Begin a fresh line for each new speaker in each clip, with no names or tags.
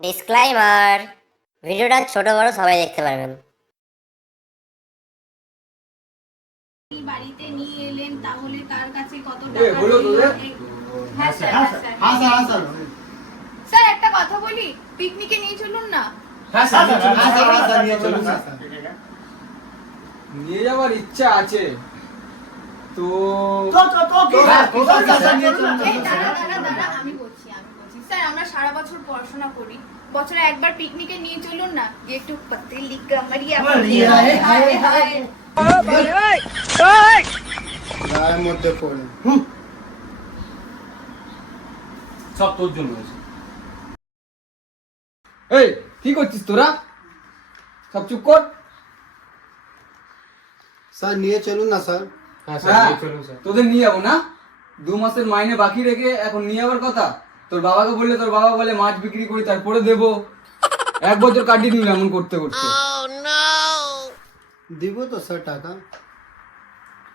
Disclaimer ভিডিওটা ছোট বড় সবাই দেখতে পারবেন।
বাড়িতে নিয়ে এলেন তাহলে তার কাছে কত টাকা
হলো
ছিল?
তোদের?
এই- হ্যাঁ স্যার
হ্যাঁ sir. Sir sir sir.
Sir একটা কথা বলি পিকনিকে নিয়ে চলুন না?
হ্যাঁ
হ্যাঁ হ্যাঁ নিয়ে
যাওয়ার ইচ্ছা আছে। তো
আমি বলছি। স্যার আমরা সারা বছর পড়াশোনা করি। বছরে একবার পিকনিকে নিয়ে চলুন না। গিয়ে একটু পতলি কামড়িয়া
মারিয়া, গায়ের মধ্যে পড়ে।
সব তোর জন্য এই কি করছিস তোরা? সব চুপ কর।
স্যার নিয়ে চলুন না স্যার।
হ্যাঁ তোদের নিয়ে যাব না? দু মাসের মাইনে বাকি রেখে এখন নিয়ে যাওয়ার কথা? তোর বাবাকে বললে তোর বাবা বলে মাছ বিক্রি করি তারপরে দেবো। এক বছর কাটিয়ে নিল এমন করতে করতে।
দিব তো স্যার টাকা।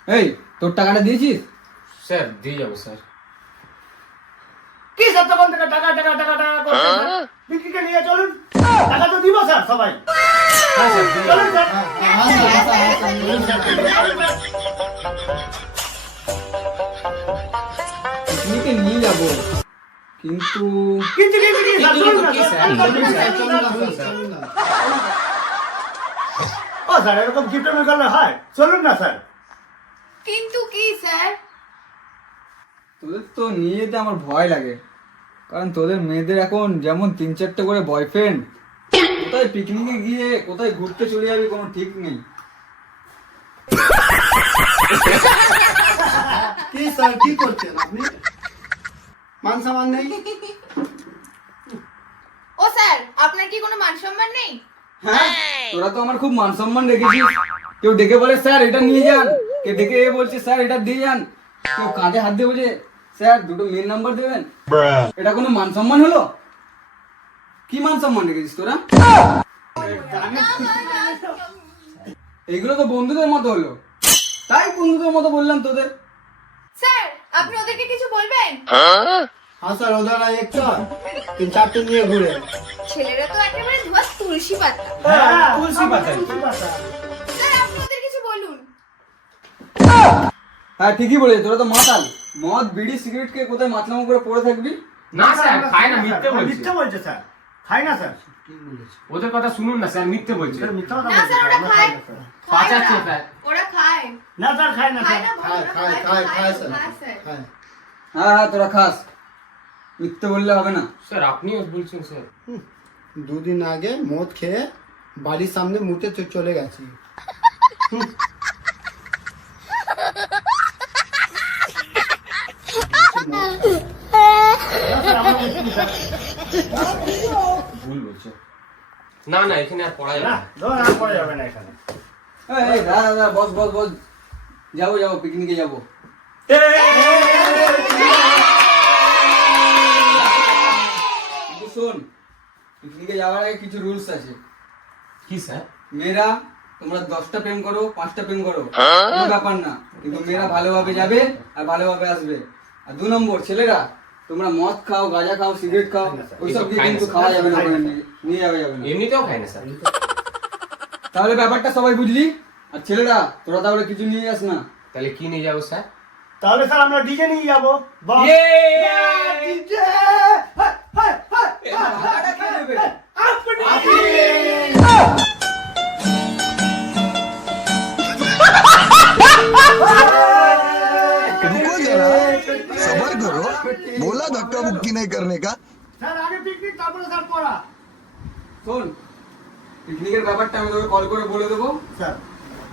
এই তোর টাকাটা দিয়েছিস?
স্যার দিয়ে যাব স্যার
কি স্যার তখন থেকে টাকা টাকা টাকা টাকা করছেন স্যার? বিক্রিকে নিয়ে চলুন। টাকা তো দিব স্যার সবাই। চলুন স্যার
পিকনিকে নিয়ে যাব। কিন্তু
ও স্যার এরকম কিপটেমি করলে হয়? চলুন না স্যার।
কিন্তু কি স্যার?
তোদের তো নিয়ে যেতে আমার ভয় লাগে। কারণ তোদের মেয়েদের এখন যেমন তিন চারটে করে বয়ফ্রেন্ড কোথায় পিকনিকে গিয়ে কোথায় ঘুরতে চলে যাবি কোনো ঠিক নেই।
কি স্যার কি করছেন? আপনি মান সম্মান নেই?
ও স্যার আপনার কি কোনো মান সম্মান নেই?
হ্যাঁ তোরা তো আমার খুব মান সম্মান রেখেছিস। কেউ ডেকে বলে স্যার এটা নিয়ে যান। কেউ ডেকে এ বলছে স্যার এটা দিয়ে যান। কেউ কাঁধে হাত দিয়ে বলছে স্যার দুটো মেন নাম্বার দেবেন? এটা কোনো মান সম্মান হলো? কি মান সম্মান রেখেছিস তোরা? এইগুলো তো বন্ধুদের মতো হলো। তাই বন্ধুদের মতো বললাম তোদের।
স্যার আপনি ওদেরকে কিছু বলবেন?
হ্যাঁ স্যার ওদারা একটা তিন চারটে নিয়ে ঘুরে।
ছেলেরা তো একেবারে ধোয়া তুলসী পাতা।
হ্যাঁ
তুলসী পাতা।
তুলসী
স্যার আপনি কিছু বলুন।
হ্যাঁ ঠিকই বলে তোরা তো মাতাল। মদ বিড়ি সিগারেট কে কোথায় মাতলামো করে পড়ে থাকবি?
না স্যার খায় না মিথ্যে
স্যার,
বলছে।
মিথ্যে বলছে স্যার। খাই না স্যার।
কি
ওদের কথা শুনুন না স্যার মিথ্যে বলছে।
স্যার, মিথ্যা কথা
না
বলছে
স্যার ওরা খায়।
স্যার।
খায়। ওরা খায়।
না স্যার না
খায়
স্যার।
না
খায় খায়
খায়,
খায় খায়
খায়,
স্যার।
খায়।
খায়।
হ্যাঁ হ্যাঁ তোরা খাস। মিথ্যে বললে হবে না
স্যার আপনিও বলছেন স্যার
দুদিন আগে মদ খেয়ে বাড়ির সামনে মুটে চলে গেছি
ভুল বলছে না না এখানে আর পড়া যাবে
না,
না
পড়া যাবে না এখানে
এই, দাঁড়া, দাঁড়া, বস বস বস যাব যাব পিকনিকে যাব শোন পিকনিকে যাওয়ার আগে কিছু রুলস আছে।
কি স্যার?
মেয়েরা তোমরা দশটা প্রেম করো পাঁচটা প্রেম করো। কোনো ব্যাপার না কিন্তু মেয়েরা ভালোভাবে যাবে আর ভালোভাবে আসবে। আর দু নম্বর ছেলেরা তোমরা মদ খাও গাঁজা খাও সিগারেট খাও ওইসব দিয়ে কিন্তু খাওয়া যাবে না নিয়ে- যাবে যাবে না।
এমনিতেও খায় না স্যার
তাহলে ব্যাপারটা সবাই বুঝলি? আর ছেলেরা তোরা তাহলে কিছু নিয়ে যাস না।
তাহলে কি নিয়ে যাব স্যার?
তাহলে স্যার আমরা ডিজে নিয়ে যাব।
बोला धक्का मुक्की नहीं करने का
স্যার আগে পিকনিক তারপরে স্যার পড়া
শোন পিকনিকের ব্যাপারটা আমি তোকে কল করে বলে দেবো
স্যার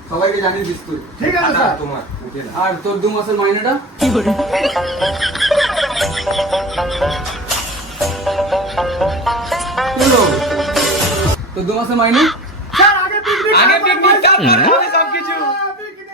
সবাইকে জানিয়ে দিস তুই
ঠিক আছে
আচ্ছা,
স্যার
তোমার উঠে না
আর তোর দু মাসের মাইনেটা কি হলো? তোর দু মাসের মাইনে
স্যার আগে পিকনিক
আগে পিকনিক তারপর হবে সবকিছু
পিকনিক